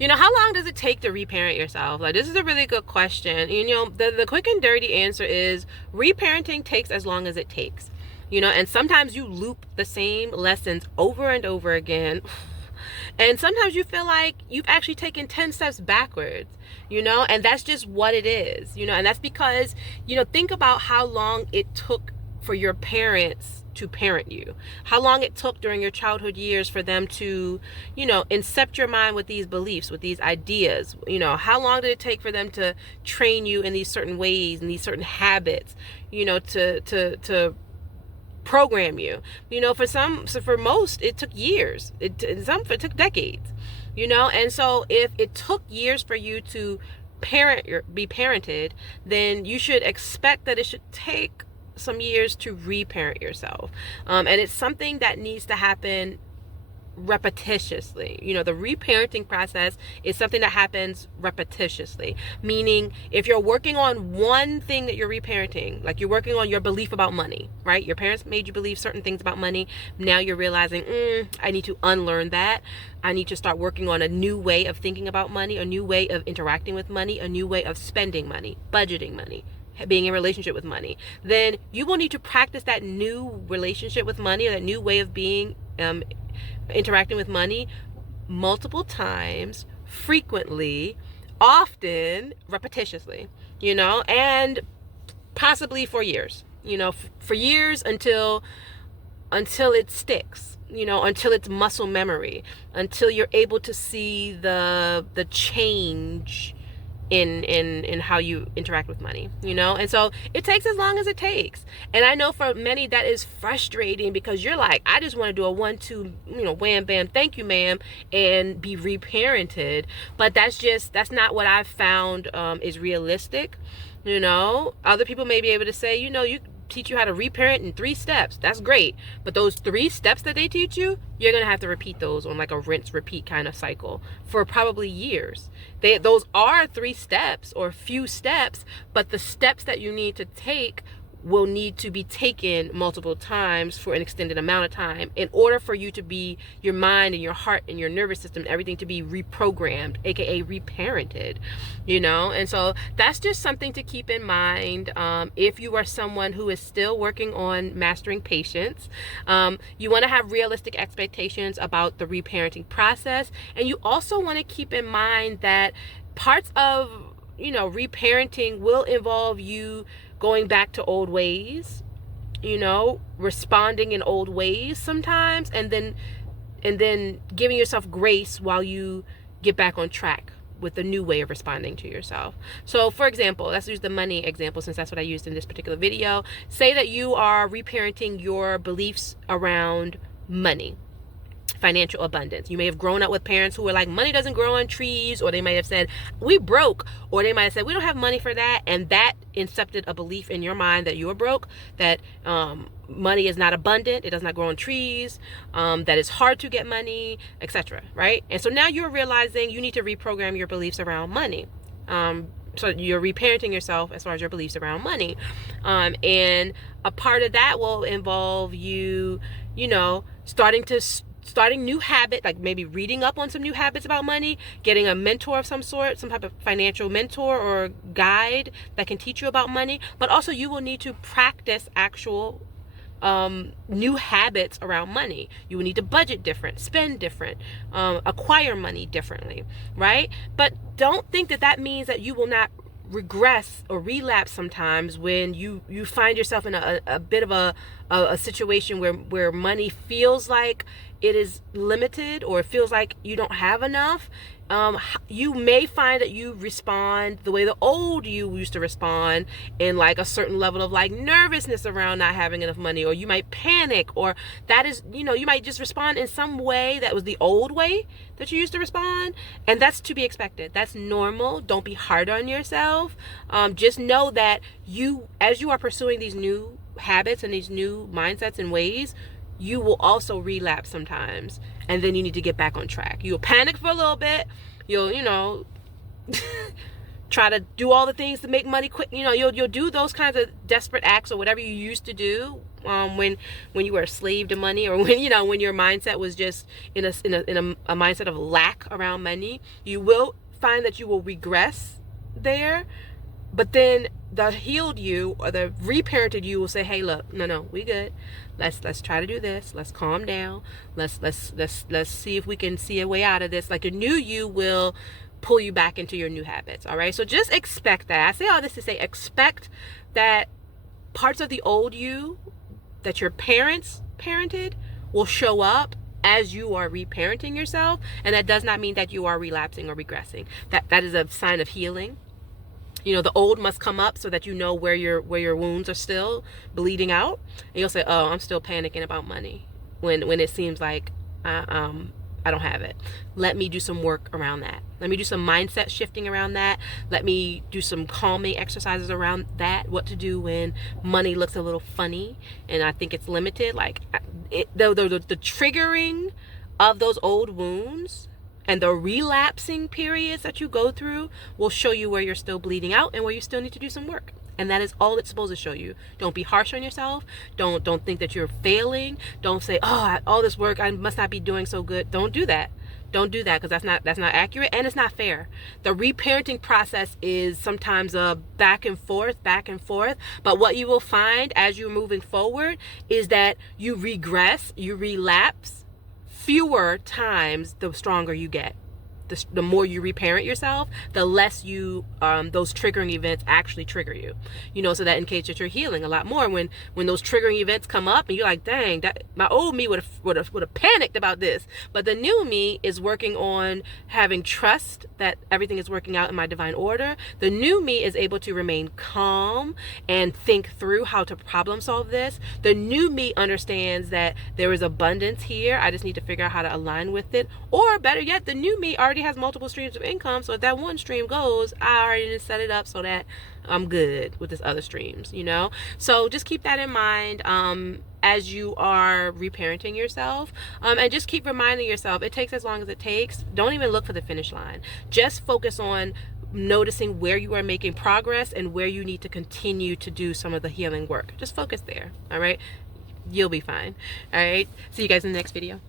How long does it take to reparent yourself? Like, this is a really good question. The quick and dirty answer is reparenting takes as long as it takes. And sometimes you loop the same lessons over and over again. And sometimes you feel like you've actually taken 10 steps backwards, and that's just what it is, and that's because, think about how long it took for your parents to parent you, how long it took during your childhood years for them to, incept your mind with these beliefs, with these ideas, how long did it take for them to train you in these certain ways and these certain habits, to program you. For most it took years. It took decades. And so if it took years for you to be parented, then you should expect that it should take some years to reparent yourself. And it's something that needs to happen repetitiously. The reparenting process is something that happens repetitiously, meaning if you're working on one thing that you're reparenting, like you're working on your belief about money, right? Your parents made you believe certain things about money. Now you're realizing, I need to unlearn that. I need to start working on a new way of thinking about money, a new way of interacting with money, a new way of spending money, budgeting money, being in relationship with money. Then you will need to practice that new relationship with money, or that new way of being interacting with money multiple times, frequently, often, repetitiously, and possibly for years, for years until it sticks, until it's muscle memory, until you're able to see the change in how you interact with money, and so it takes as long as it takes. And I know for many that is frustrating, because you're like, I just want to do a 1-2, wham bam, thank you ma'am, and be reparented. But that's not what I've found is realistic. Other people may be able to say, you teach you how to reparent in 3 steps. That's great. But those 3 steps that they teach you, you're going to have to repeat those on like a rinse repeat kind of cycle for probably years. Those are 3 steps or few steps, but the steps that you need to take will need to be taken multiple times for an extended amount of time in order for you to be, your mind and your heart and your nervous system and everything to be reprogrammed, aka reparented, and so that's just something to keep in mind. If you are someone who is still working on mastering patience, you want to have realistic expectations about the reparenting process, and you also want to keep in mind that parts of reparenting will involve you going back to old ways, responding in old ways sometimes, and then giving yourself grace while you get back on track with a new way of responding to yourself. So for example, let's use the money example, since that's what I used in this particular video. Say that you are reparenting your beliefs around money, financial abundance. You may have grown up with parents who were like, money doesn't grow on trees, or they might have said, we broke, or they might have said, we don't have money for that, and that incepted a belief in your mind that you were broke, that money is not abundant, it does not grow on trees, that it's hard to get money, etc. Right? And so now you're realizing you need to reprogram your beliefs around money. So you're reparenting yourself as far as your beliefs around money, and a part of that will involve you, starting new habit, like maybe reading up on some new habits about money, getting a mentor of some sort, some type of financial mentor or guide that can teach you about money. But also you will need to practice actual new habits around money. You will need to budget different, spend different, acquire money differently, right? But don't think that means that you will not regress or relapse sometimes when you find yourself in a bit of a situation where money feels like it is limited, or it feels like you don't have enough. You may find that you respond the way the old you used to respond, in like a certain level of like nervousness around not having enough money, or you might panic, or that is, you might just respond in some way that was the old way that you used to respond, and that's to be expected. That's normal. Don't be hard on yourself. Just know that as you are pursuing these new habits and these new mindsets and ways, you will also relapse sometimes, and then you need to get back on track. You'll panic for a little bit. You'll try to do all the things to make money quick. You'll do those kinds of desperate acts or whatever you used to do when you were a slave to money, or when, you know, when your mindset was just in a mindset of lack around money, you will find that you will regress there. But then the healed you, or the reparented you, will say, hey, look, no, we good. Let's try to do this. Let's calm down. Let's see if we can see a way out of this. Like, the new you will pull you back into your new habits. All right. So just expect that. I say all this to say, expect that parts of the old you that your parents parented will show up as you are reparenting yourself. And that does not mean that you are relapsing or regressing. That is a sign of healing. You know, the old must come up so that you know where your wounds are still bleeding out. And you'll say, oh, I'm still panicking about money when it seems like I don't have it. Let me do some work around that. Let me do some mindset shifting around that. Let me do some calming exercises around that. What to do when money looks a little funny and I think it's limited. Like, the triggering of those old wounds and the relapsing periods that you go through will show you where you're still bleeding out and where you still need to do some work. And that is all it's supposed to show you. Don't be harsh on yourself. Don't think that you're failing. Don't say, oh, all this work, I must not be doing so good. Don't do that. Don't do that, because that's not accurate, and it's not fair. The reparenting process is sometimes a back and forth. But what you will find as you're moving forward is that you regress, you relapse fewer times the stronger you get. The more you reparent yourself, the less you those triggering events actually trigger you. You know, so that in case that you're healing a lot more, when those triggering events come up and you're like, dang, that my old me would have panicked about this. But the new me is working on having trust that everything is working out in my divine order. The new me is able to remain calm and think through how to problem solve this. The new me understands that there is abundance here. I just need to figure out how to align with it. Or better yet, the new me already has multiple streams of income, so if that one stream goes, I already just set it up so that I'm good with this other streams, you know. So just keep that in mind as you are reparenting yourself, and just keep reminding yourself it takes as long as it takes. Don't even look for the finish line. Just focus on noticing where you are making progress and where you need to continue to do some of the healing work. Just focus there. All right, you'll be fine. All right, see you guys in the next video.